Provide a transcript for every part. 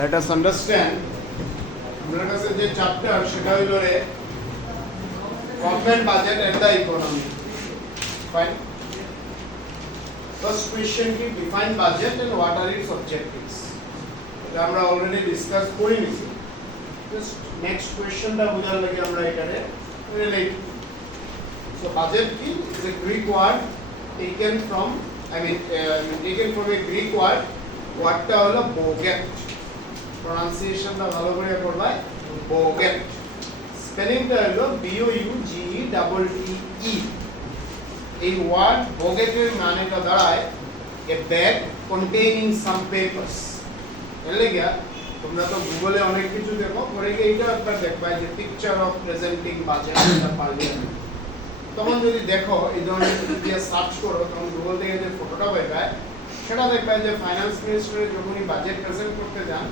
let us understand আপনার কাছে যে চ্যাপ্টার সেটা হলো রে government budget and the economy fine first question কি define budget and what are its objectives এটা আমরা অলরেডি ডিসকাস করে নিয়েছি জাস্ট নেক্সট কোশ্চেনটা বোঝার লাগে আমরা এখানে রিলেট so budget কি is a greek word taken from taken from a greek word wordটা হলো Govt pronunciationটা ভালো করে করবা Govt স্পেলিংটা হলো B O U G E T E এই ওয়ার্ড Govt-এর মানেটা দাঁড়ায় a bag containing some papers এর লাগা তোমরা তো গুগলে অনেক কিছু দেখো পরে গিয়ে এটা একবার দেখবা যে পিকচার অফ প্রেজেন্টিং বাজেট এটা পার্লিয়ামেন্ট তখন যদি দেখো এই ধরনের দিয়ে সার্চ করো তখন গুগল থেকে যে ফটোটা বের হয় সেটা দেখবা যে ফাইন্যান্স মিনিস্টারের যখনই বাজেট প্রেজেন্ট করতে যান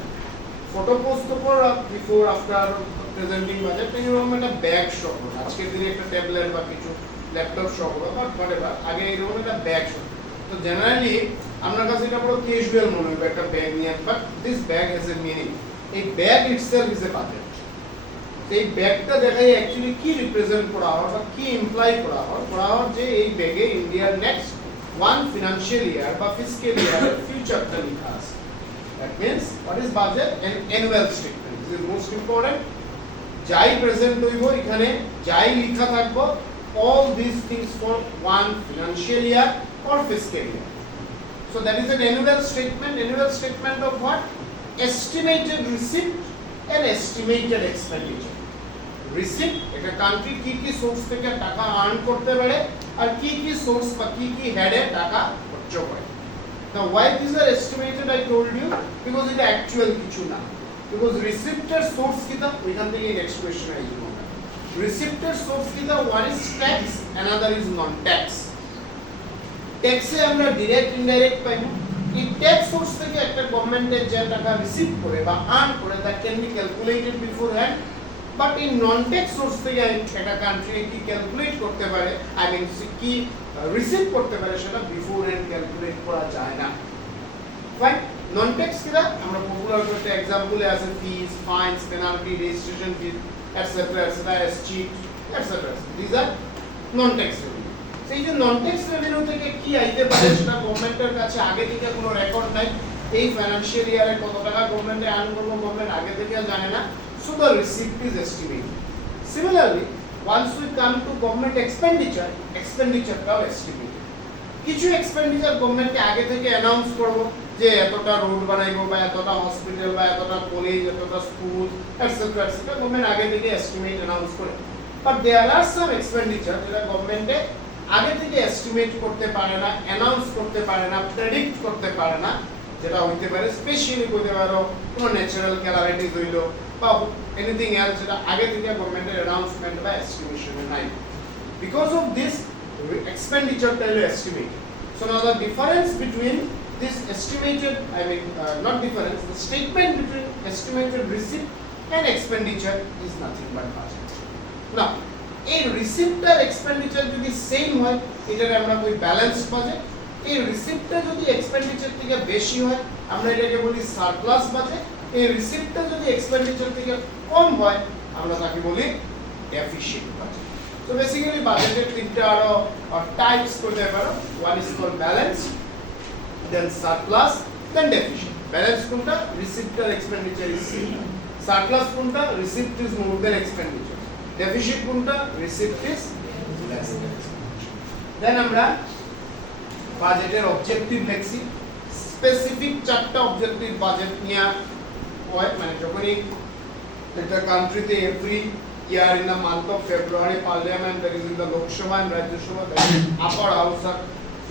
ফটো পোস্ট পর বিফোর আফটার প্রেজেন্টিং বাজেট এরকম একটা ব্যাগ শো করে আজকের দিনে একটা ট্যাবলেট বা কিছু ল্যাপটপ শো করে বাট হোয়াটএভার আগে এরকম একটা ব্যাগ শো তো জেনারেলি আমার কাছে এটা পুরো ক্যাজুয়াল মনে হয় একটা ব্যাগ নিয়ে but this bag has a meaning এই bag itself is a budget এই ব্যাগটা দেখাই অ্যাকচুয়ালি কি রিপ্রেজেন্ট করা হয় বা কি ইমপ্লাই করা হয় যে এই ব্যাগে ইন্ডিয়ার নেক্সট ওয়ান ফিনান্সিয়াল ইয়ার বা ফিসক্যাল ইয়ারের ফিউচারটা লেখা আছে that means what is budget and annual statement this is most important যাই প্রেজেন্ট হইব এখানে যাই লেখা থাকবো all these things for one financial year or fiscal year. So that is an annual statement of what? Estimated receipt and estimated expenditure. Receipt এটা country কি source থেকে টাকা earn করতে পারে আর কি source বা কি হেডে টাকা খরচ করে. Now why these are estimated I told you because it actual কিছু না. Because receipt এর source কিটা ওইখান থেকে next question আসবে. Receipt source কিটা one is tax another is non tax tax এ আমরা ডাইরেক্ট ইনডাইরেক্ট পাই এই ট্যাক্স সোর্স থেকে একটা গভর্নমেন্টের যে টাকা রিসিভ করে বা আর্ন করে that can be calculated before hand but in non tax source থেকে একটা কান্ট্রি কি ক্যালকুলেট করতে পারে কি রিসিভ করতে পারে সেটা বিফোর হ্যান্ড ক্যালকুলেট করা যায় না ফাইন নন ট্যাক্স কিটা আমরা পপুলার একটা एग्जांपल আছে fees fines penalty registration fee etc as cheat etc these are non tax revenue সেই যে non tax revenue থেকে কি আইতে পারে সেটা গভর্নমেন্টের কাছে আগে থেকে কোনো রেকর্ড নাই এই ফাইনান্সিয়াল ইয়ারে কত টাকা গভর্নমেন্টে আর্ন করবে গভর্নমেন্ট আগে থেকে জানে না so the receipt is estimated similarly once we come to government expenditure টাও estimated কিছু এক্সপেন্ডিচার গভর্নমেন্টকে আগে থেকে অ্যানাউন্স করব যে এতটা রোড বানাইবো বা এতটা হসপিটাল বা এতটা কলেজ এতটা স্কুল এটসেট্রা এটসেট্রা গভর্নমেন্ট আগে থেকে এস্টিমেট অ্যানাউন্স করে but there are some expenditure যেটা গভর্নমেন্টে আগে থেকে এস্টিমেট করতে পারে না অ্যানাউন্স করতে পারে না প্রেডিক্ট করতে পারে না যেটা হইতে পারে স্পেশালি হইতে পারে কোনো ন্যাচারাল ক্যালামিটিস হইলো বা এনিথিং এলস যেটা আগে থেকে গভর্নমেন্টের অ্যানাউন্সমেন্ট বা এস্টিমেশনে নাই because of this expenditure tell you estimate so now the difference between this estimated not difference the statement between estimated receipt and expenditure is nothing but budget now এই রিসিপ্টটার এক্সপেন্ডিচার যদি সেম হয় এটাকে আমরা কই ব্যালেন্সড বাজেট এই রিসিপ্টটা যদি এক্সপেন্ডিচার থেকে বেশি হয় আমরা এটাকে বলি সারপ্লাস বাজেট এই রিসিপ্টটা যদি এক্সপেন্ডিচার থেকে কম হয় আমরা তাকে বলি deficit budget So basically budgeted তিনটা আরো টাইপস করতে পারো one is called balance then surplus then deficit balance কোনটা receipt or expenditure is same surplus কোনটা receipt is more than expenditure deficit কোনটা receipt is less than expenditure then আমরা বাজেটের অবজেক্টিভ লিখছি স্পেসিফিক চারটা অবজেক্টিভ বাজেট নিয়ে হয় মানে যখনই একটা কান্ট্রিতে every year in the month of February parliament there is in the Lok Sabha and Rajya Sabha that is upper house or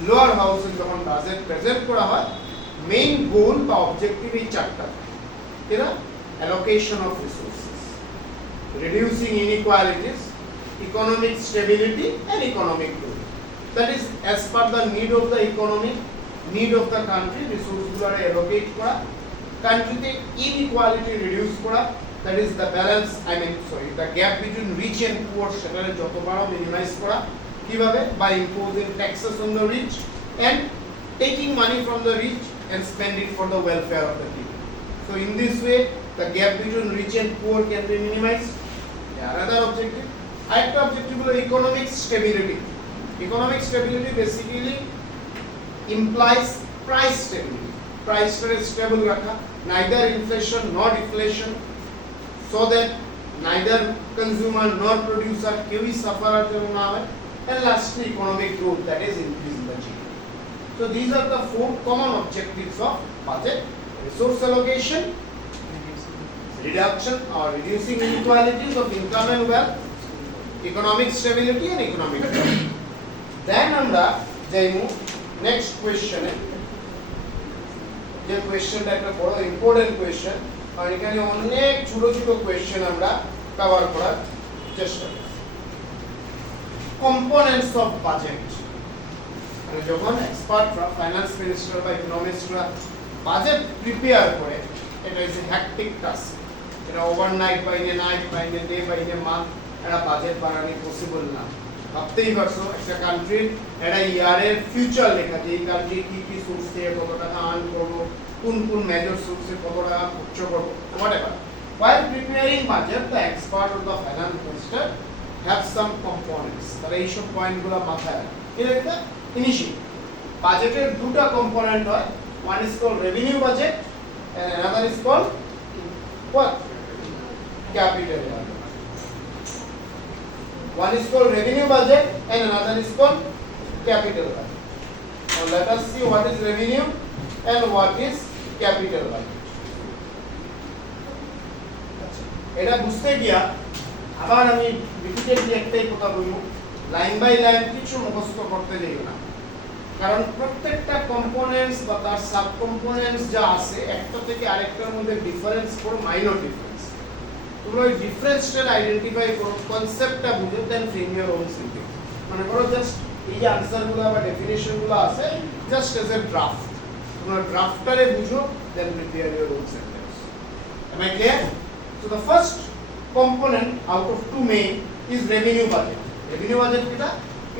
lower house in যখন বাজেট প্রেজেন্ট করা হয় মেইন গোল বা অবজেক্টিভ এই চারটা এরা allocation of resources reducing inequalities economic stability and economic growth that is as per the need of the economy need of the country resource গুলো allocate করা countryতে inequality reduce করা that is the balance the gap between rich and poor সেটাকে যত বড় মিনিমাইজ করা কিভাবে by imposing taxes on the rich and taking money from the rich and spend it for the welfare of the people So in this way, the gap between rich and poor can be minimized. Another objective. Arekta objective হলো economic stability. Economic stability basically implies price stability. Price rate stable রাখা, neither inflation nor deflation, so that neither consumer nor producer কেউই suffer না হয়. And lastly, economic growth, that is increasing the GDP. So these are the four common objectives of budget: resource allocation, reduction or reducing inequalities of income and wealth, economic stability and economic growth. Then আমরা যাইমু next question এ, যে কোয়েশ্চেনটা একটা বড় important question, আর এখানে অনেক ছোট ছোট কোয়েশ্চেন আমরা কভার করার চেষ্টা করব। কম্পোনেন্টস অফ বাজেট, মানে যখন এক্সপার্টরা, ফাইন্যান্স মিনিস্টার বা ইকোনমিস্টরা বাজেট প্রিপেয়ার করে, এটা ইজ এ হ্যাকটিক টাস্ক। এটা ওভারনাইট বা ইন এ নাইট বা ইন এ ডে বা ইন এ মান্থ একটা বাজেট বানানো পসিবল না। ভাবতেই পারছো একটা কান্ট্রির একটা ইয়ারের ফিউচার লেখা, যে এই কান্ট্রি কি কি সোর্স থেকে কত টাকা আর্ন করবো, কোন কোন মেজর সোর্সে কত টাকা খরচ করবো, whatever. While preparing budget, the expert or the finance minister have some components. তারা এইসব পয়েন্টগুলো মাথায় রাখে। এটা একটা ইনিশিয়েটিভ। বাজেটের দুটো কম্পোনেন্ট হয়, one is called revenue budget and another is called what? Capital budget. One is called revenue budget and another is called capital budget. Now let us see what is revenue and what is capital budget. এটা বুঝতে গিয়া আবার আমি রিপিটেডলি একটাই কথা বলবো, line by line কিছু মুখস্থ করতে যাইও না, কারণ প্রত্যেকটা কম্পোনেন্টস বা তার সাব কম্পোনেন্টস যা আছে একটা থেকে আরেকটার মধ্যে ডিফারেন্স করো, মাইনর ডিফারেন্স। তোমরা ওই ডিফারেন্সটা আইডেন্টিফাই করো, কনসেপ্টটা বুঝো, দেন ফ্রেম ইওর ওন সিম্পল। মানে করো জাস্ট এই যে আনসারগুলো বা ডেফিনেশনগুলো আছে জাস্ট এজ এ ড্রাফট, তোমরা ড্রাফটারে বুঝো, then prepare your own sentence. Am I clear? So the first component out of two main is revenue budget. Revenue budget kita,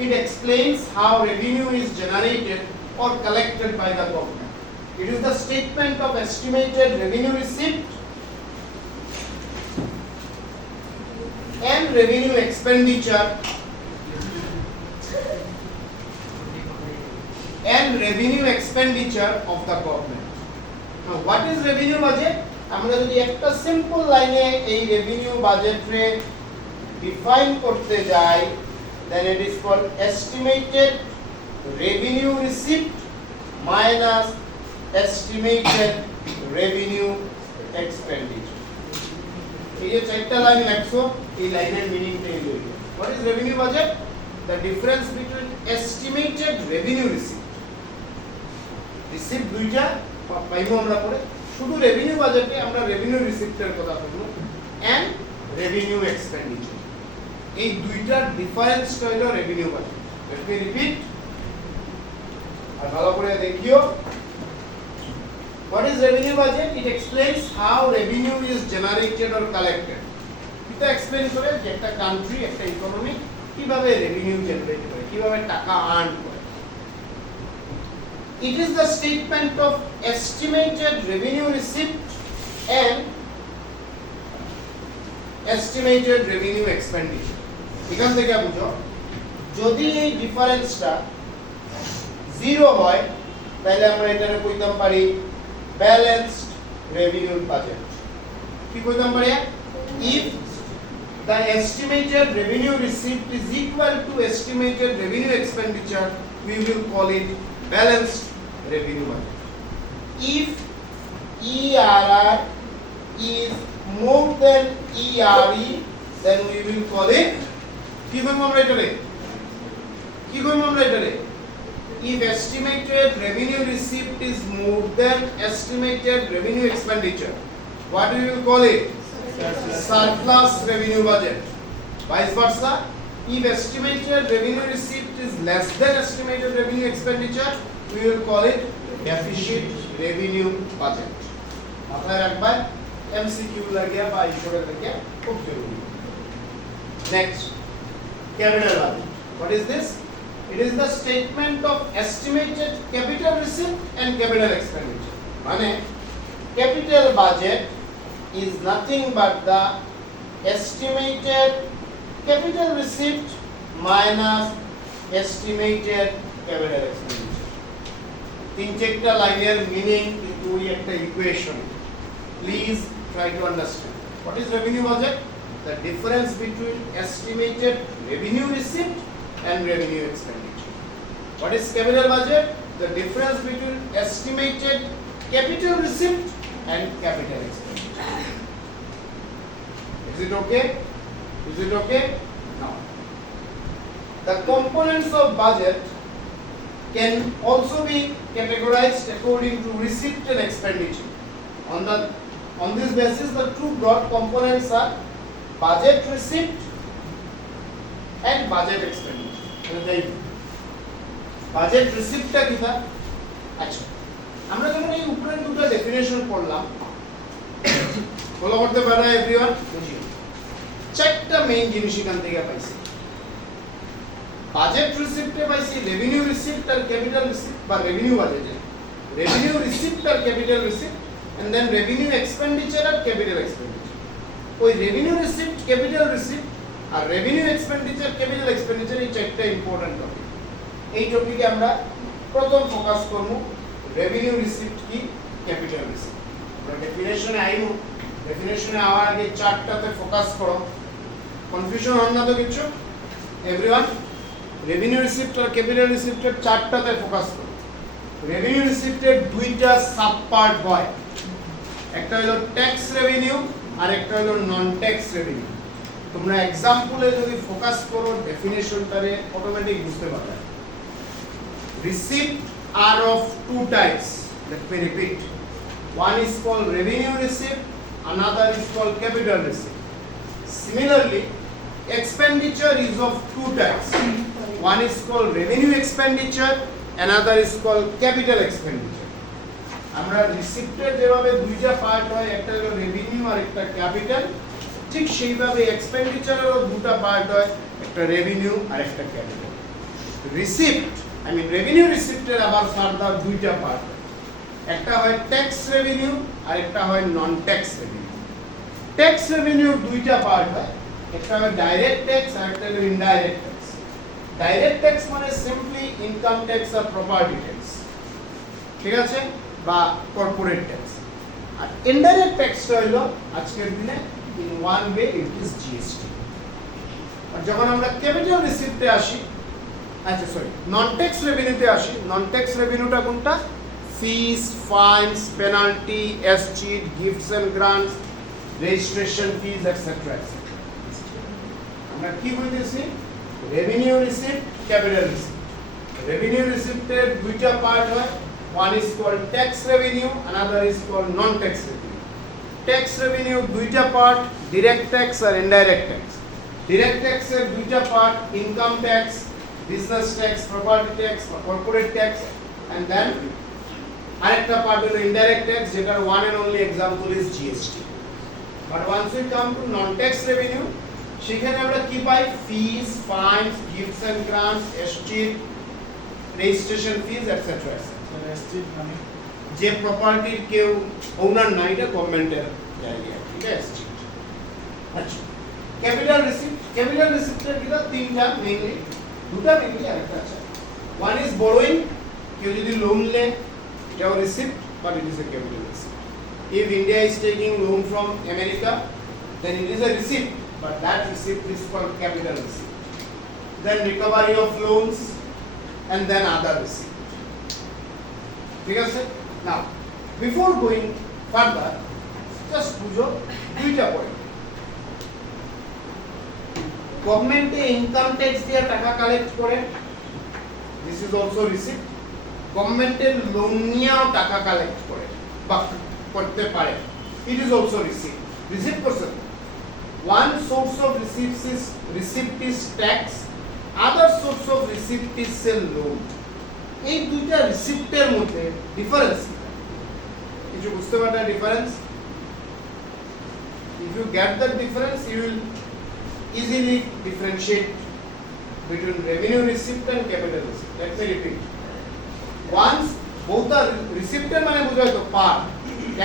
it explains how revenue is generated or collected by the government. It is the statement of estimated revenue receipt and revenue expenditure of the government. Now what is revenue budget? আমরা যদি একটা সিম্পল লাইনে এই রেভিনিউ বাজেটে ডিফাইন করতে যাই, then it is called estimated revenue receipt minus estimated revenue expenditure. এই যে চারটা লাইন লিখছো, এই লাইনের মিনিংটা এই হলো। What is revenue budget? The difference between estimated revenue receipt, receipt দুইটা পাইবো আমরা পরে, শুধু রেভিনিউ বাজেটে আমরা রেভিনিউ রিসিপ্টের কথা বলবো এন্ড রেভিনিউ এক্সপেন্ডিচার, এই দুইটার ডিফারেন্সটা হলো revenue budget. Let me repeat, আর ভালো করে দেখিও। What is revenue budget? It explains how revenue is generated or collected. এটা এক্সপ্লেইন করে যে একটা কান্ট্রি, একটা ইকোনমি কিভাবে রেভিনিউ জেনারেট করে, কিভাবে টাকা আর্ন করে। It is the statement of estimated revenue receipt and estimated revenue expenditure. এখান থেকে বুঝো, যদি এই ডিফারেন্সটা জিরো হয় তাহলে আমরা এটাকে কইতাম পারি ব্যালেন্সড রেভিনিউ বাজেট। কি কইতাম পারি? If the estimated revenue receipt is equal to estimated revenue expenditure, we will call it balanced revenue budget. If ERR is more than ERE, then we will call it কি কইব আমরা এটারে? কি কইব আমরা এটারে? If estimated revenue receipt is more than estimated revenue expenditure, what we will call it? Surplus revenue budget. Vice versa, if estimated revenue receipt is less than estimated revenue expenditure, we will call it deficit revenue budget. মাথায় রাখবা, MCQ লাগিয়া বা ইস্যুরে লাগিয়া খুব জরুরি। Next, capital budget. What is this? It is the statement of estimated capital receipt and capital expenditure. মানে capital budget is nothing but the estimated capital receipt minus estimated capital expenditure. তিন চারটা লাইনের মিনিং কিন্তু ওই একটা equation. Please try to understand. What is revenue budget? The difference between estimated revenue receipt and revenue expenditure. What is capital budget? The difference between estimated capital receipt and capital expenditure. Is it okay? Is it okay? Now, the components of budget can also be categorized according to receipt and expenditure. On this basis, the two broad components are budget receipt and budget expenditure. Budget receipt টা কি তা? আচ্ছা, আমরা যখন এই উপরের দুটো ডেফিনেশন পড়লাম, ফলো করতে পারা एवरीवन? চারটা মেইন জিনিস এখান থেকে পাইছি. বাজেট রিসিপ্টে পাইছি রেভিনিউ রিসিপ্ট আর ক্যাপিটাল রিসিপ্ট বা রেভিনিউ বাজেটে রেভিনিউ রিসিপ্ট আর capital receipt and then revenue expenditure আর ক্যাপিটাল এক্সপেন্ডিচার. ওই রেভিনিউ রিসিপ্ট ক্যাপিটাল রিসিপ্ট আর রেভিনিউ এক্সপেন্ডিচার ক্যাপিটাল এক্সপেন্ডিচার এই চারটা ইম্পর্টেন্ট টপিক. এই টপিকে আমরা প্রথম ফোকাস করব রেভিনিউ রিসিপ্ট কি ক্যাপিটাল রিসিপ্ট. আমরা ডেফিনেশনে আইমু, ডেফিনেশনে আওয়ার আগে চারটাতে ফোকাস করো. কনফিউশন হন না তো কিছু? एवरीवन রেভিনিউ রিসিপ্ট আর ক্যাপিটাল রিসিপ্টের চারটাতে ফোকাস করো. রেভিনিউ রিসিপ্টের দুইটা সাব পার্ট হয়, একটা হলো ট্যাক্স রেভিনিউ আর একটা হলো নন ট্যাক্স রেভিনিউ. তোমরা एग्जांपले যদি ফোকাস করো ডেফিনেশনটারে অটোমেটিক বুঝতে পারবে. Receipt are of two types. Let me repeat. One is called revenue receipt, another is called capital receipt. Similarly, expenditure is of two types. One is called revenue expenditure, another is called capital expenditure. আমরা রিসিপ্টের যেভাবে দুইটা part হয়, একটা হলো রেভিনিউ আর একটা ক্যাপিটাল, ঠিক সেইভাবে এক্সপেন্ডিচারেরও দুটো পার্ট হয়, একটা রেভিনিউ আর একটা ক্যাপিটাল. রিসিপ্ট রেভিনিউ রিসিপ্টের আবার ফার্দার দুইটা পার্ট হয়, একটা হয় ট্যাক্স রেভিনিউ আর একটা হয় নন ট্যাক্স রেভিনিউ. ট্যাক্স রেভিনিউর দুইটা পার্ট হয়, একটা হলো ডাইরেক্ট ট্যাক্স আর একটা হলো ইনডাইরেক্ট ট্যাক্স. ডাইরেক্ট ট্যাক্স মানে সিম্পলি ইনকাম ট্যাক্স আর প্রপার্টি ট্যাক্স, ঠিক আছে, বা কর্পোরেট ট্যাক্স. আর ইনডাইরেক্ট ট্যাক্সটা হলো আজকের দিনে in one way it is GST. আর যখন আমরা ক্যাপিটাল রিসিপ্টে আসি, আচ্ছা সরি নন ট্যাক্স রেভিনিউতে আসি, নন ট্যাক্স রেভিনিউটা কোনটা? Fees, fines, penalty, escheat, gifts and grants, registration fees etcetera. আমরা কি বলতেছি? Revenue receipt, capital receipt. Revenue রিসিপ্টের দুইটা পার্ট হয়, one is called tax revenue, another is called non tax revenue. Tax revenue দুইটা পার্ট, direct tax আর indirect tax. Direct tax এর দুইটা part, income tax, business tax, property tax বা corporate tax, and then আরেকটা পার্ট হলো indirect tax, যেটার one and only example is GST. But once we come to non tax revenue, সেখানে আমরা কি পাই? Fees, fines, gifts and grants, escheat, registration fees etcetera. Escheat মানে যে প্রপার্টির কেউ ওনার না, এটা গভর্নমেন্টের জায়গা, ঠিক আছে, এসচিট. আচ্ছা, ক্যাপিটাল রিসিপ্ট. ক্যাপিটাল রিসিপ্টের কিটা তিনটা মেইনলি, দুটো মেইনলি আরেকটা আছে. ওয়ান ইজ বরোইং, কেউ যদি লোন নেয় এটাও receipt, but it is a capital receipt. If India is taking loan from America, then it is a receipt, but that receipt is called capital receipt. Then recovery of loans and then other receipt. ঠিক আছে? Now, before going further, just বুঝো দুইটা পয়েন্ট. গভর্নমেন্টে income tax দিয়ে টাকা কালেক্ট করে, this is also receipt. গভর্নমেন্টের লোন নিয়েও টাকা কালেক্ট করে বা করতে পারে, it is also receipt. Receipt করছেন? One source of receipt is tax, other source of receipt is sell loan. এই দুইটা রিসিপ্টের মধ্যে ডিফারেন্স কিছু বুঝতে পারলে difference? If you get that difference, you will easily differentiate between revenue receipt and capital receipt. Let me repeat. Once both are receipt মানে বোঝায় তো পার্ট,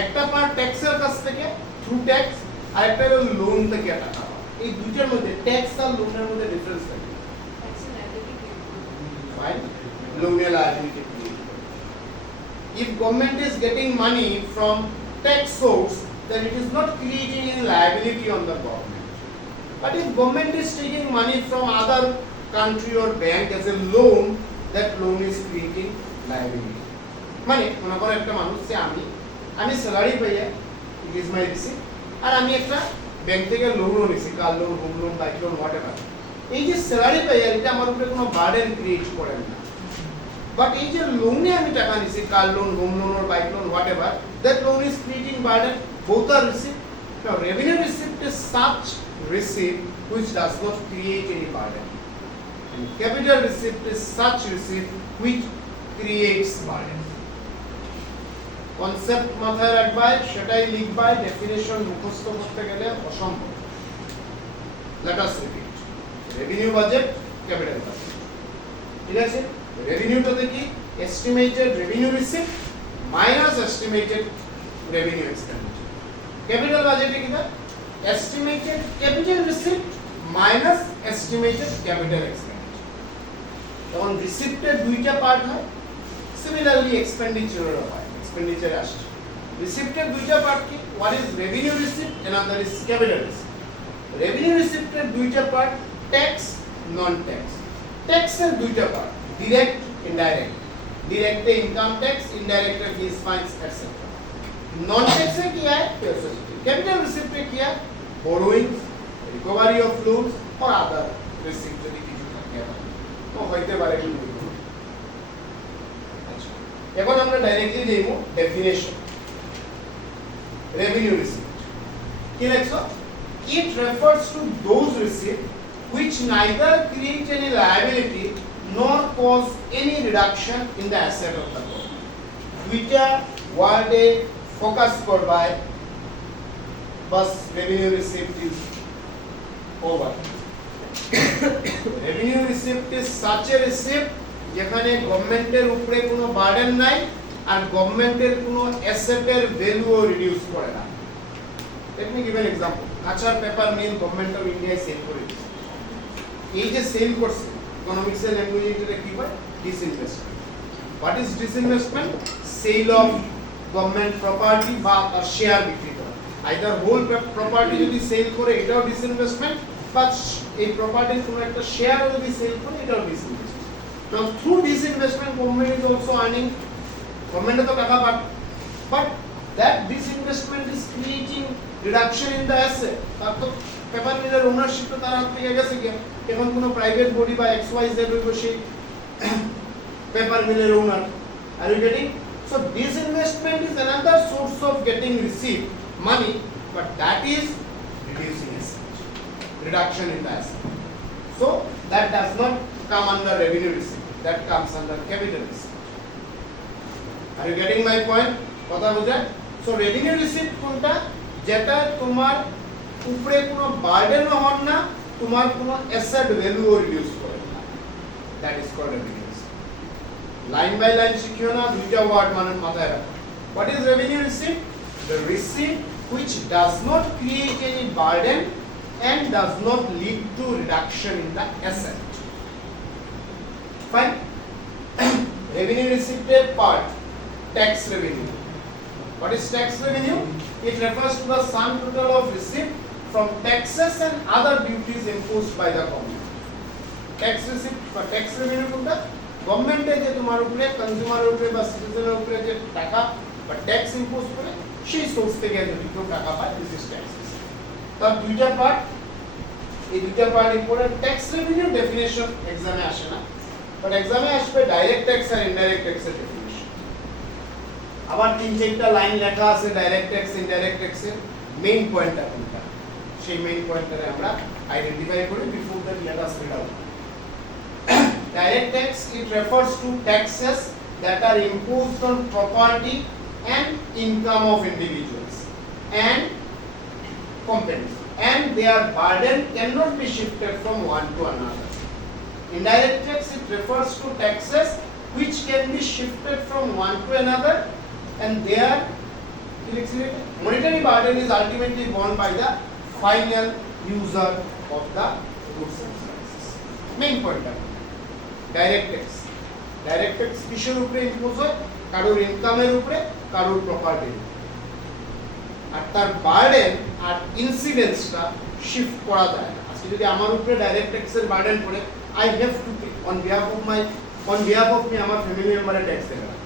একটা পার্ট ট্যাক্সের কাছ থেকে থ্রু ট্যাক্স, আর একটা হলো লোন থেকে টাকা পাওয়া। এই দুইটার মধ্যে ট্যাক্স আর লোনের মধ্যে ডিফারেন্স থাকে। ফাইন, লোনের লায়াবিলিটি ক্রিয়েট করে। If government is getting money from tax source, then it is not creating any liability on the government. But if government is taking money from other country or bank as a loan, that loan is creating liability. মানে মনে করো একটা মানুষ যে আমি স্যালারি পাইয়া, it is my receipt, আর আমি একটা ব্যাংক থেকে লোনও নিছি, car loan, home loan, bike loan, whatever. এই যে স্যালারি পাইয়া এটা আমার উপরে কোনো বার্ডেন ক্রিয়েট করে না। But এই যে লোনে আমি টাকা নিছি, car loan, home loan or bike loan, whatever, that loan is creating burden. Both are receipt. Now revenue receipt is such receipt which does not create any burden. And capital receipt is such receipt which creates burden. Concept মাথায় রাখবা, সেটাই লিখবা, ডেফিনিশন মুখস্থ করতে গেলে অসম্ভব। Let us repeat. Revenue budget, capital budget. ঠিক আছে? রেভিনিউটাতে কি estimated revenue receipt minus estimated revenue expenditure. Capital বাজেটে কি থাকে estimated capital receipt minus estimated capital expenditure. তখন রিসিপ্টের দুইটা পার্ট হয়, সিমিলারলি এক্সপেন্ডিচারেরও হয়, এক্সপেন্ডিচারে আসছে। রিসিপ্টের দুইটা পার্ট কি, one is revenue receipt and other is capital receipt. Revenue রিসিপ্টের দুইটা পার্ট ট্যাক্স, নন ট্যাক্স। ট্যাক্সের দুইটা part, direct, indirect. Direct income tax, indirect fees, fines, etc. Non-tax है क्या है? Capital receipt पे क्या? Borrowings, recovery of loans और other receipt जो किसी का क्या है? तो होते बारे में बोलूँ। अच्छा, এখন আমরা directly দেখবো definition. Revenue receipt. কি লিখছো? It refers to those receipts which neither create any liability nor cause any reduction in the asset of the government. দুইটা ওয়ার্ডে ফোকাস করবাই, বাস revenue receipt is over. Revenue receipt is such a receipt যেখানে গভর্নমেন্টের উপরে কোনো বার্ডেন নাই আর গভর্নমেন্টের কোনো অ্যাসেটের ভ্যালুও রিডিউস করে না। Let me give an example. Cachar paper mill government of India sell করে দিয়েছে। এই যে সেল করছে ইকোনমিক্স এর ল্যাঙ্গুয়েজে এটা কি হয়? Disinvestment. What is disinvestment? Sale of government property বা তার শেয়ার বিক্রি করা। আইদার হোল প্রপার্টি যদি সেল করে এটাও ডিসইনভেস্টমেন্ট, বা এই প্রপার্টির কোনো একটা শেয়ার যদি সেল করে এটাও disinvestment. Now through disinvestment government is also earning, গভর্নমেন্টে তো টাকা পায়, but that disinvestment is creating reduction in the asset. তার তো পেপার মিলের ওনারশিপ তো তার হাত থেকে গেছে কি, এখন কোনো প্রাইভেট বডি বা XYZ হইব সেই পেপার মিলের owner. Are you getting? So disinvestment is another source of getting receipt money, but that is reducing asset, reduction in the asset. So that does not come under revenue receipt, that comes under capital receipt. Are you getting my point? কথা বুঝা? So revenue receipt কোনটা, যেটা তোমার উপরে কোনো বার্ডেনও হন না, তোমার কোনো অ্যাসেট ভ্যালুও রিডিউস করে না, that is called revenue receipt. Line by line শিখিও না, দুইটা ওয়ার্ড মানে মাথায় রাখো। What is revenue receipt? The receipt which does not create any burden and does not lead to reduction in the asset. Fine. Revenue receipt part, tax revenue. What is tax revenue? It refers to the sum total of receipt from taxes and other duties imposed by the government. Tax receipt বা tax revenue কোনটা? গভর্নমেন্টে যে তোমার উপরে, কনজিউমারের উপরে বা সিটিজেনের উপরে যে টাকা বা ট্যাক্স ইম্পোজ করে সেই সোর্স থেকে যদি কেউ টাকা পায়, দিস ইজ ট্যাক্স। তার দুইটা পার্ট, এই দুইটা part important. Tax revenue definition এক্সামে আসে না, বাট এক্সামে আসবে ডাইরেক্ট ট্যাক্স আর ইনডাইরেক্ট ট্যাক্সের ডেফিনিশন। আবার তিন চারটা লাইন লেখা আছে ডাইরেক্ট ট্যাক্স, ইনডাইরেক্ট ট্যাক্সের মেইন পয়েন্টটা কোনটা, সেই মেইন পয়েন্টটারে আমরা আইডেন্টিফাই করি। Before that let us read out. Direct tax, it refers to taxes that are imposed on property and income of individuals and companies, and their burden cannot be shifted from one to another. Indirect tax, it refers to taxes which can be shifted from one to another, and their Monetary burden is ultimately borne by the final user of the goods and services. Main point direct tax. Direct tax কিসের উপরে ইম্পোজ হয়? কারোর ইনকামের উপরে, কারোর প্রপার্টির উপরে। আর তার বার্ডেন আর ইনসিডেন্সটা শিফট করা যায় না। আজকে যদি আমার উপরে ডাইরেক্ট ট্যাক্সের বার্ডেন পড়ে, I have to pay on behalf of me আমার ফ্যামিলি মেম্বারের ট্যাক্স দেবে না।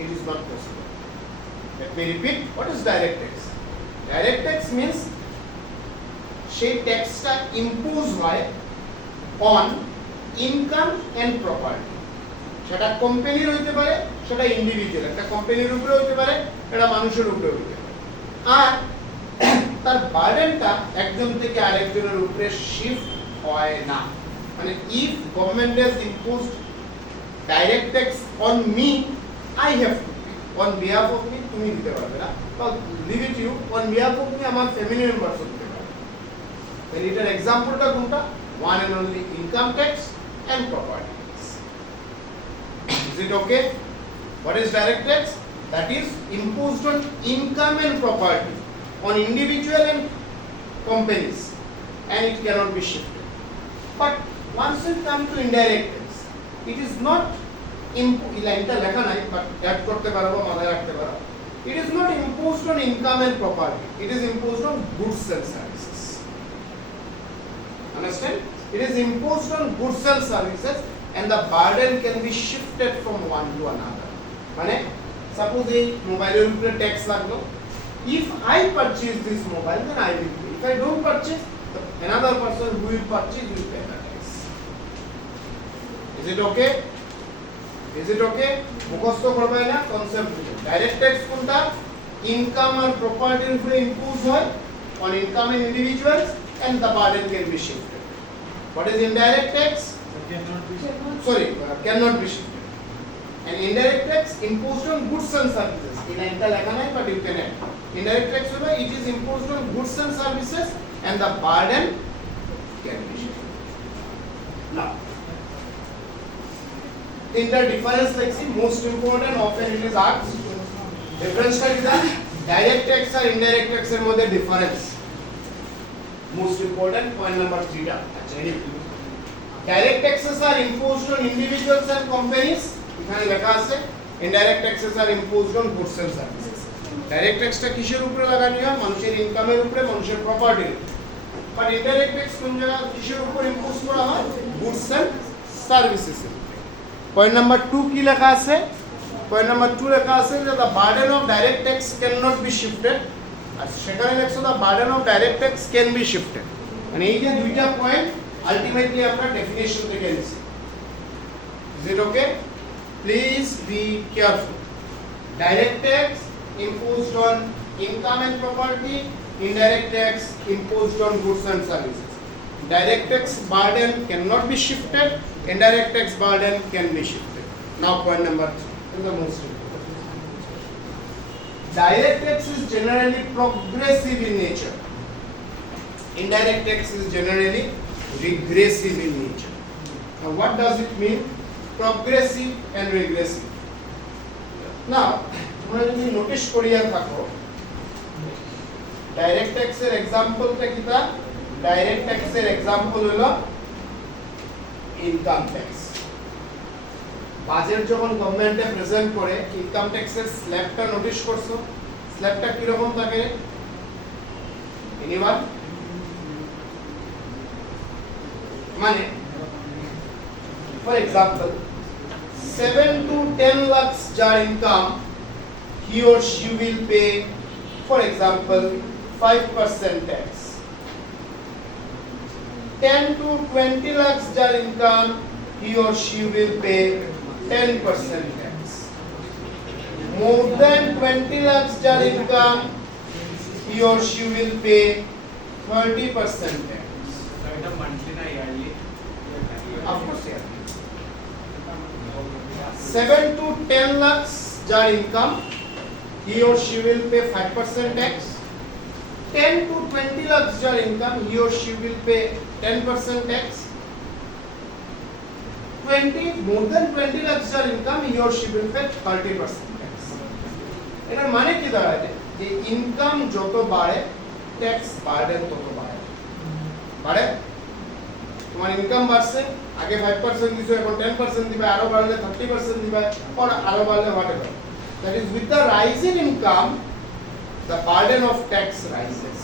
It is not possible. Late me repeat, what is direct tax? Direct tax means সেই ট্যাক্সটা ইম্পোজ হয় অন ইনকাম এন্ড প্রপার্টি। সেটা কোম্পানির হইতে পারে, সেটা ইন্ডিভিজুয়াল, একটা কোম্পানির উপরে হইতে পারে, এটা মানুষের উপরে হইতে পারে। আর তার বার্ডেনটা একজন থেকে আরেকজনের উপরে শিফট হয় না। মানে if government has imposed direct tax on me, I have to pay on behalf of me. তুমি দিতে পারবে না, বা leave it you on behalf of me আমার ফ্যামিলি মেম্বারস দিতে পারবে। দেন এটার এক্সাম্পলটা কোনটা? One and only income tax and property tax. Is it okay? What is direct tax? That is imposed on income and property, on individual and companies, and it cannot be shifted. But once we come to indirect tax, it is not but add korte parbo, madhe rakhte paro. It is not imposed on income and property. It is imposed on goods and services. Understand? It is imposed on goods and services, and the burden can be shifted from one to another. মানে suppose এই মোবাইলের উপরে ট্যাক্স লাগলো, if I purchase this mobile then I will pay. If I don't purchase, another person who will purchase will pay the tax. Is it okay? Is it okay? মুখস্থ করবে না concept. Direct tax কোনটা? ইনকাম আর প্রপার্টির উপরে ইম্পোজ হয় on income and individuals, and the burden can be shifted. What is indirect tax? Cannot be shifted. And indirect tax imposed on goods and services. In enta lekha nai, but you can add. Indirect tax hobe, it is imposed on goods and services, and the burden can be shifted. Now, inter difference like see most important, often it is asked. Difference টা কি জানেন? Direct tax আর indirect tax এর মধ্যে difference. Most important point number 3 টা। আচ্ছা এই direct taxes are imposed on individuals and companies. এখানে লেখা আছে indirect taxes are imposed on goods and services. Direct ট্যাক্সটা কিসের উপরে লাগানো হয়? মানুষের ইনকামের উপরে, মানুষের প্রপার্টির উপরে। বাট ইনডাইরেক্ট ট্যাক্স কোন জায়গা কিসের উপর ইম্পোজ করা হয়? গুডস এন্ড সার্ভিসেস এর উপরে। পয়েন্ট নাম্বার 2 কি লেখা আছে? পয়েন্ট নাম্বার 2 লেখা আছে যে the burden of direct tax cannot be shifted, আর সেখানে লেখা the burden of direct tax can be shifted। মানে এই যে দুইটা পয়েন্ট আলটিমেটলি আমরা ডেফিনিশন থেকে নিছি। Is it okay? Please be careful. Direct tax imposed on income and property, indirect tax imposed on goods and services. Direct tax burden cannot be shifted, indirect tax burden can be shifted. Now point number 3 is the most important. Direct tax is generally progressive in nature. Indirect tax is generally regressive in nature. Now what does it mean? Progressive and regressive. Now, তোমরা যদি নোটিশ করিয়া থাকো, ডাইরেক্ট ট্যাক্সের এক্সাম্পলটা কিটা? ডাইরেক্ট ট্যাক্সের এক্সাম্পল হলো income tax. Budget যখন গভর্নমেন্টে প্রেজেন্ট করে, ইনকাম ট্যাক্সের স্ল্যাবটা নোটিশ করছো? স্ল্যাবটা কি রকম থাকে? এনিওয়ান? মানে for example 7 to 10 lakhs jar income, he or she will pay, for example, 5% tax. 10 to 20 lakhs jar income, he or she will pay 10% tax. More than 20 lakhs jar income, he or she will pay 30% tax. Monthly na yearly? Of course, yeah. 7 to 10 lakhs jar income, he or she will pay 5% tax. 10 to 20 lakhs jar income, he or she will pay 10% tax. 20 more than 20 lakhs jar income, he or she will pay 30% tax. এটার মানে কি দাঁড়ায়? যে ইনকাম যত বাড়ে tax burden তত বাড়ে। বাড়ে? তোমার ইনকাম বাড়ছে, আগে 5% দিছো, এখন 10% দিবে, আরো বাড়লে 30% দিবে, or আরো বাড়লে whatever. That is, with the rise in income, the burden of tax rises.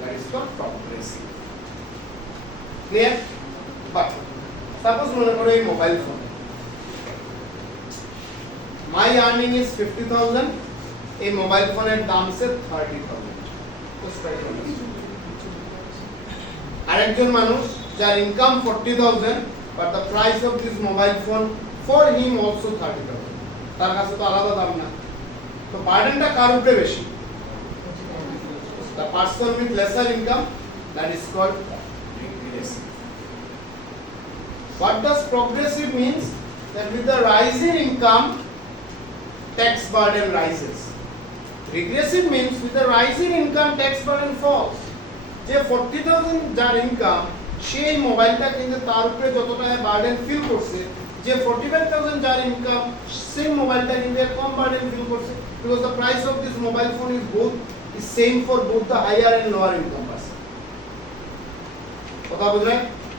That is called progressive. Clear? But suppose মনে করো এই mobile phone, my earning is 50,000, এই মোবাইল ফোনের দাম সে 30,000. আরেকজন মানুষ যার ইনকাম 40,000, but the price of this mobile phone for him also 30,000. তার কাছে তো আলাদা দাম না, তো বার্ডেনটা কার উপরে বেশি? The person with lesser income, that is called regressive. What does progressive means? That with the rise in income, tax burden rises. Regressive means with the rise in income, tax burden falls. যে 40,000 যার ইনকাম, সেই মোবাইলটা কিনতে তার উপরে যত টাকা burden feel করছে, যে 45,000 যার ইনকাম, সেই মোবাইলটা কিনতে কম বার্ডেন ফিল করছে, because the price of this mobile phone is same for both the higher and lower income person. কথা বুঝলেন?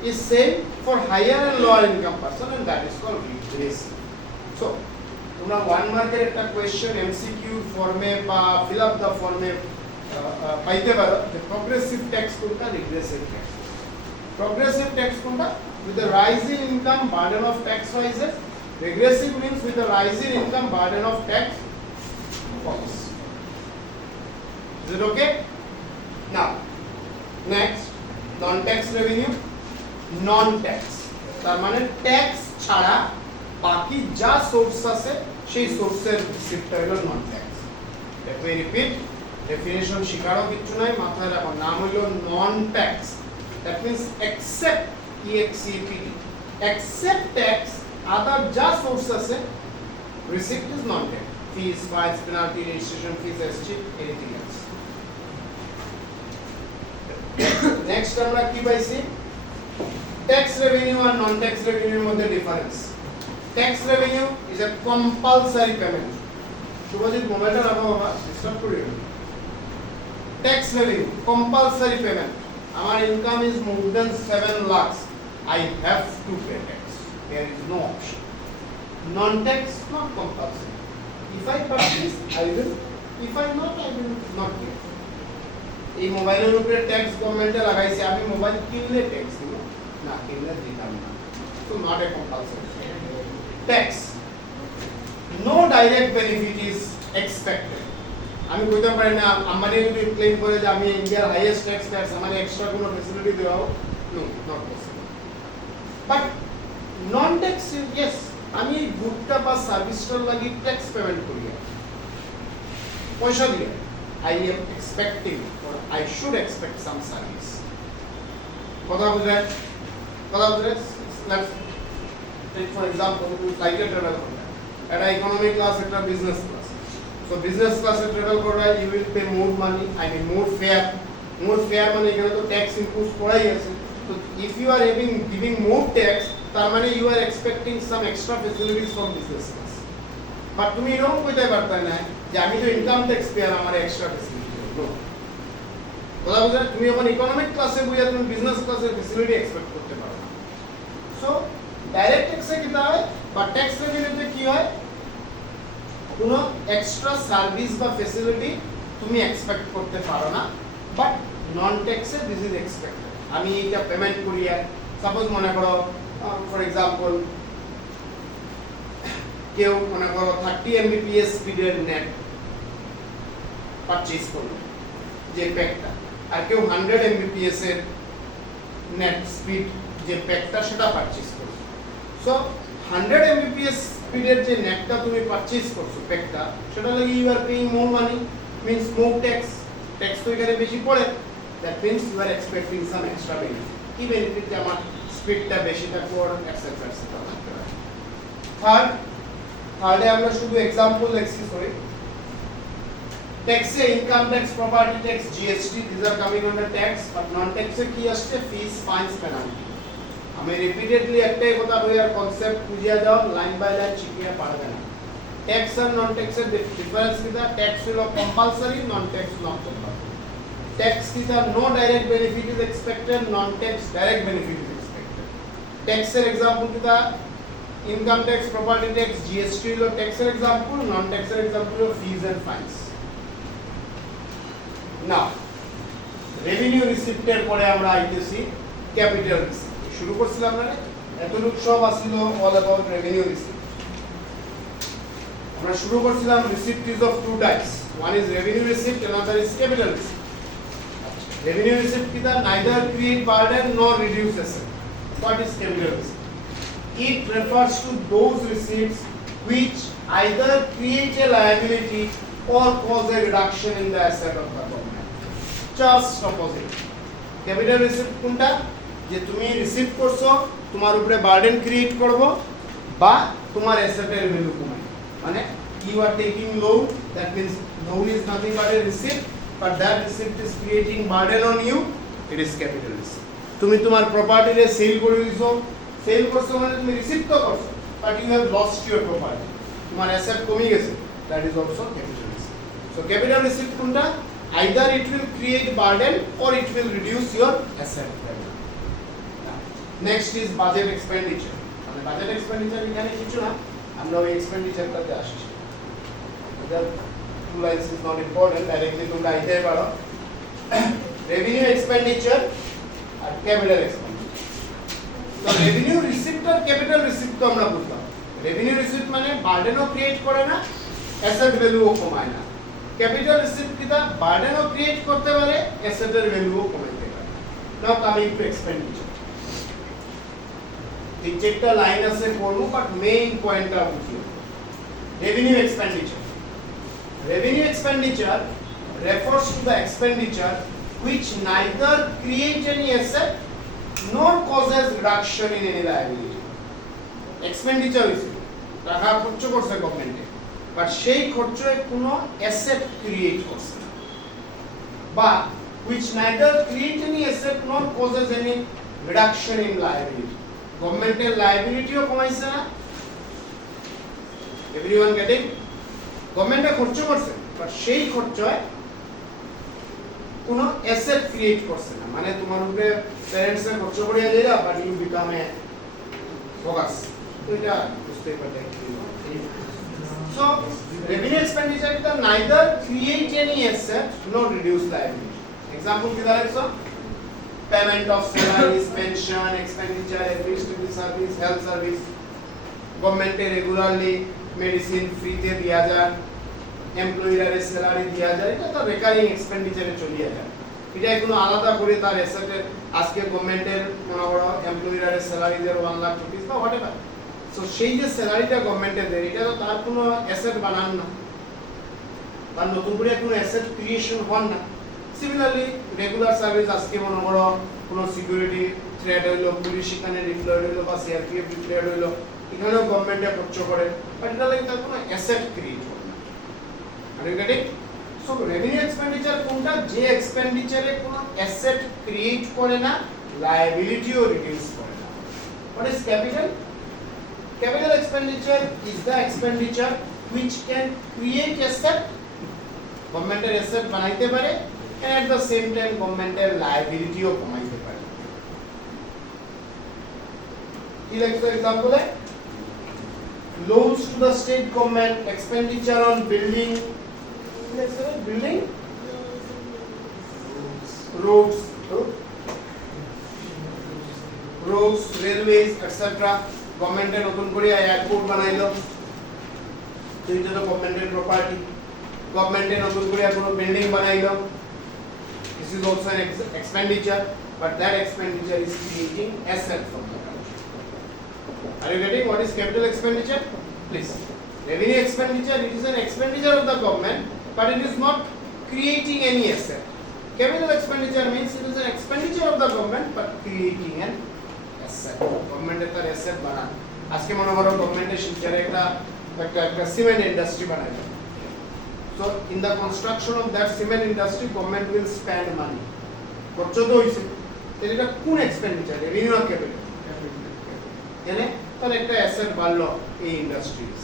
Is same for higher and lower income person, and that is called regressive. So তোমরা 1 মার্কের একটা question MCQ ফর্মে বা fill up the ফর্মে পাইতে পারো যে প্রগ্রেসিভ ট্যাক্স কোনটা, রিগ্রেসিভ ট্যাক্স। প্রগ্রেসিভ ট্যাক্স কোনটা? with the rise in income burden of tax rises, regressive means with the rise in income burden of tax falls. Is it okay? Now next, non tax revenue. non tax তার মানে ট্যাক্স ছাড়া বাকি যা source আছে সেই সোর্সের রিসিপ্টটা হলো non tax. let me repeat, definition শিকারও কিছু নাই, মাথায় রাখো, নাম হলো non tax. that means except except except tax, other যা সোর্স আছে receipt is non tax, fees, fines, penalty, registration fees, SG, anything else. next আমরা কি পাইছি? ট্যাক্স রেভিনিউ আর নন ট্যাক্স রেভিনিউর মধ্যে difference. Tax revenue is a compulsory payment. Subhajit মোবাইলটা রাখো বাবা, ডিস্টার্ব করিও না। Tax revenue compulsory payment. আমার income is more than 7 lakh, I have to pay tax. There is no option. Non tax not compulsory. If I purchase, I will. If I not, I will not pay. এই মোবাইলের উপরে ট্যাক্স গভর্নমেন্টে লাগাইছে, আমি মোবাইল কিনলে ট্যাক্স দিব না, কিনলে দিতাম না। So not a compulsory. Tax. No direct benefit is expected. আমি কইতে পারি না আম্বানি যদি ক্লেম করে যে আমি ইন্ডিয়ার হাইয়েস্ট ট্যাক্স পেয়ার, আমার এক্সট্রা কোনো ফ্যাসিলিটি দেওয়া হোক, no, not possible. But non tax, yes, আমি গুডটা বা সার্ভিসটার লাগি ট্যাক্স পেমেন্ট করি পয়সা দিয়ে, I am expecting or I should expect some service. কথা বুঝলেন? কথা বুঝলেন? Let's take for example, flight travel করতে, একটা ইকোনমি ক্লাস, একটা business class. So business class travel করা, you will pay more money, I mean more fare. More fare মানে এখানে তো ট্যাক্স ইনক্লুড করাই আছে। So if you are giving more tax, তার মানে you are expecting some extra facilities from business class. But তুমি এরকম কইতে পারতে না যে আমি তো ইনকাম ট্যাক্স পেয়ার, আমার এক্সট্রা ফ্যাসিলিটি নো। কথা বুঝলেন? তুমি যখন ইকোনমিক ক্লাসে বুঝা, তুমি বিজনেস ক্লাসের ফ্যাসিলিটি এক্সপেক্ট করতে পারো না। সো ডাইরেক্ট ট্যাক্সে কি হয় বা ট্যাক্স রেভিনিউতে কি হয়, কোনো এক্সট্রা সার্ভিস বা ফ্যাসিলিটি তুমি এক্সপেক্ট করতে পারো না। বাট নন ট্যাক্সে দিস ইজ এক্সপেক্টেড। আমি এটা পেমেন্ট করি, সাপোজ মনে করো ফর এক্সাম্পল কেউ মনে করো 30 Mbps স্পিডের নেট পারচেজ করলো যে প্যাকটা, আর কেউ 100 Mbps এর নেট স্পিড যে প্যাকটা সেটা পারচেজ করলো। সো 100 Mbps স্পিডের যে নেটটা তুমি পারচেজ করছো প্যাকটা, সেটা লাগি you are paying more money, means more tax. Tax তো এখানে বেশি পড়ে, that means you are expecting some extra benefit. কি বেনিফিট? যে আমার স্পিডটা বেশি থাকবে, এটসেট্রা এটসেট্রা থাকতে পারে। থার্ডে আমরা শুধু এক্সাম্পল লেখছি, সরি। ট্যাক্সে income tax, property tax, GST, this are coming under tax. But non ট্যাক্সে কি আসছে? ফিস, ফাইন্স, পেনাল্টি। আমি রিপিটেডলি একটাই কথা বলি, আর কনসেপ্ট বুঝিয়ে দাও, লাইন বাই লাইন শিখিয়ে পারবে না। Tax and non-tax এর difference কিটা? Tax হলো compulsory, non-tax not compulsory. Tax কিটা no direct benefit is expected, non-tax direct benefit is expected. Tax এর example কিটা? Income tax, property tax, GST হলো tax এর example, non-tax এর example হলো fees and fines. Now, revenue receipt এর পরে আমরা আইতেছি capital receipt. শুরু করছিলাম না এতটুক সব আসিল all about revenue receipt. আমরা শুরু করছিলাম receipt is of two types. One is revenue receipt, another is capital receipt. Revenue receipt কিটা neither create burden nor reduce asset. What is capital receipt? It refers to those receipts which either create a liability or cause a reduction in the asset of the government. Just opposite. Capital receipt কোনটা? যে তুমি রিসিভ করছো তোমার উপরে burden create করব বা তোমার অ্যাসেটের ভ্যালু কমায় মানে you are taking loan, that means loan is nothing but a receipt, but that receipt is creating burden on you, it is capital receipt. তুমি তোমার প্রপার্টিরে সেল করে দিছো, সেল করছো মানে তুমি রিসিভ তো করছো, but you have lost your property, তোমার অ্যাসেট কমে গেছে, that is also capital receipt. So capital receipt কোনটা? Either it will create burden or it will reduce your asset value. Next is budget expenditure. মানে budget expenditure এখানে কিছু না, আমরা ওই এক্সপেন্ডিচারটাতে আসছি। The two lines is not important, directly তোমরা আইতেই পারো। Revenue expenditure আর capital expenditure. তো revenue receipt আর capital receipt তো আমরা বুঝলাম। Revenue receipt মানে বার্ডেনও ক্রিয়েট করে না, অ্যাসেট ভ্যালুও কমায় না। ক্যাপিটাল রিসিপ্ট কিটা বার্ডেনও ক্রিয়েট করতে পারে, অ্যাসেটের ভ্যালুও কমাইতে পারে। Now coming to expenditure. এই চেকটা লাইন আছে পড়বো বাট মেইন পয়েন্টটা বুঝিও। Revenue expenditure. Revenue expenditure refers to the expenditure which neither create any asset nor causes reduction in any liability. Expenditure is টাকা খরচ করছে গভর্নমেন্টে, বাট সেই খরচে কোনো অ্যাসেট ক্রিয়েট করছে না, বা which neither create any asset nor causes any reduction in liability. গভর্নমেন্টের লায়াবিলিটিও কমাইছে না। Everyone getting? গভর্নমেন্টে খরচ করছে বাট সেই খরচয় কোনো অ্যাসেট ক্রিয়েট করছে না, মানে তোমার উপরে প্যারেন্টসে খরচ করিয়া দিলা but you become a focus. তো এটা বুঝতে পারলে so revenue expenditure is neither create any asset nor reduce liability. Example কি দাঁড়াইছো? Payment of salaries, pension, expenditure, administrative service, health service, গভর্নমেন্টে রেগুলারলি মেডিসিন ফ্রিতে দেয়া যায়, এমপ্লয়িদের স্যালারি দেয়া যায়, এটা তো রেকারিং এক্সপেন্ডিচারে চলিয়ে যায়। এটা কোনো আলাদা করে তার অ্যাসেটে আজকে গভর্নমেন্টের মনে করো এমপ্লয়িদের স্যালারি দেয় 1 লাখ রুপিস বা হোয়াটএভার, সো সেই যে স্যালারিটা গভর্নমেন্টে দেয় এটা তো তার কোনো অ্যাসেট বানান না, তার নতুন করে কোনো অ্যাসেট ক্রিয়েশন হন না। সিমিলারলি রেগুলার সার্ভিস আজকে মনে করো কোনো সিকিউরিটি থ্রেট হইলো, পুলিশ এখানে ডিপ্লয়েড হইলো বা সিআরপিএফ ডিপ্লয়েড হইলো, এখানেও গভর্নমেন্টে খরচ করে, বাট এটা লাগে তার কোনো অ্যাসেট ক্রিয়েট করে না। Are you getting? So revenue expenditure কোনটা? যে এক্সপেন্ডিচারে কোনো অ্যাসেট ক্রিয়েট করে না, লায়াবিলিটিও রিডিউস করে না। What is capital? Capital expenditure is the expenditure which can create asset, গভর্নমেন্টের অ্যাসেট বানাইতে পারে, and at the same time গভর্নমেন্টের লায়াবিলিটিও কমাইতে পারে। কি লাগছে এক্সাম্পলে? Loans to the state government, expenditure on building, building, roads, railways, etc. গভর্নমেন্টের নতুন করে এয়ারপোর্ট বানাইলো, তো এটা তো গভর্নমেন্টের প্রপার্টি। গভর্নমেন্টের নতুন করে কোনো বিল্ডিং বানাইলো, this is also an expenditure, but that expenditure is creating asset for the country. Are you getting what is capital expenditure? Please. Revenue expenditure, it is an expenditure of the government, but it is not creating any asset. Capital expenditure means it is an expenditure of the government, but creating an asset. গভর্নমেন্টের তার অ্যাসেট বানায়। আজকে মনে করো গভর্নমেন্টের শিলচরে একটা cement industry বানাইলো, so in the construction of that cement industry government will spend money, খরচ তো হইছে, তাহলে এটা কোন এক্সপেন্ডিচার? রেভিনিউ আর ক্যাপিটাল? এখানে তার একটা অ্যাসেট বাড়লো এই ইন্ডাস্ট্রিজ।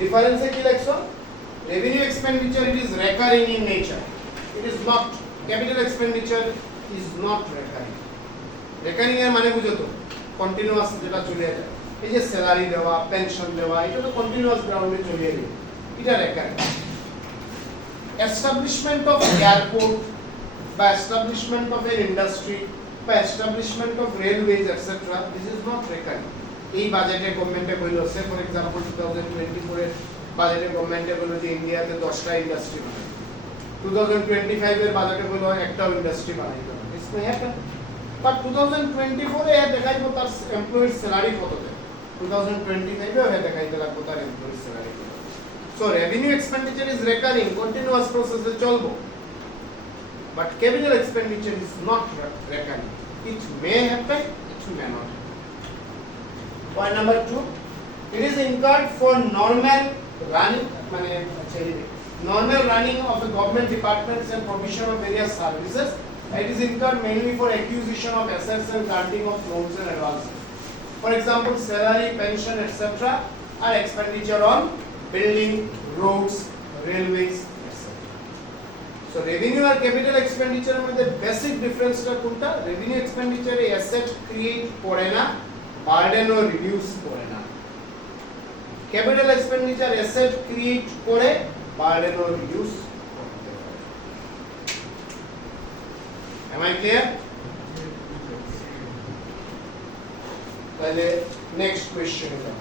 ডিফারেন্সে কি লিখছো revenue expenditure it is recurring in nature, it is not capital expenditure is not recurring. recurring এর মানে বুঝো তো কন্টিনিউয়াস যেটা চলে যায় এই যে স্যালারি দেওয়া পেনশন দেওয়া এটা তো কন্টিনিউয়াস গ্রাউন্ডে চলে যায় এটা রেকারিং এস্টাবলিশমেন্ট অফ এয়ারপোর্ট বা এস্টাবলিশমেন্ট অফ এন ইন্ডাস্ট্রি বা establishment of railways etcetera this is not recurring এই বাজেটে গভর্নমেন্টে কইলো সে ফর एग्जांपल 2024 এর বাজেটে গভর্নমেন্টে বলল যে ইন্ডিয়াতে 10টা ইন্ডাস্ট্রি বানাবে 2025 এর বাজেটে বলল একটাও ইন্ডাস্ট্রি বানাইতে হবে ইটস মে হ্যাপেন বাট 2024 এ দেখাইবো তার এমপ্লয়ির স্যালারি কত দেয় 2025 এ দেখাইতে লাগবে তার এমপ্লয়ির স্যালারি কত so revenue expenditure is recurring continuous প্রসেসে চলবো but capital expenditure is not recurring it may happen it may not point number 2 it is incurred for normal running মানে normal running of the government departments and provision of various services. It is incurred mainly for acquisition of assets and granting of loans and advances. For example, salary, pension, etc. are expenditure on building, roads, railways, etc. So revenue or capital expenditure মধ্যে basic difference টা কোনটা? Revenue expenditure এ asset create করে না, burden or reduce করে না. Capital expenditure asset create করে burden or reduce করতে পারে. Am I clear? তাহলে next question এটা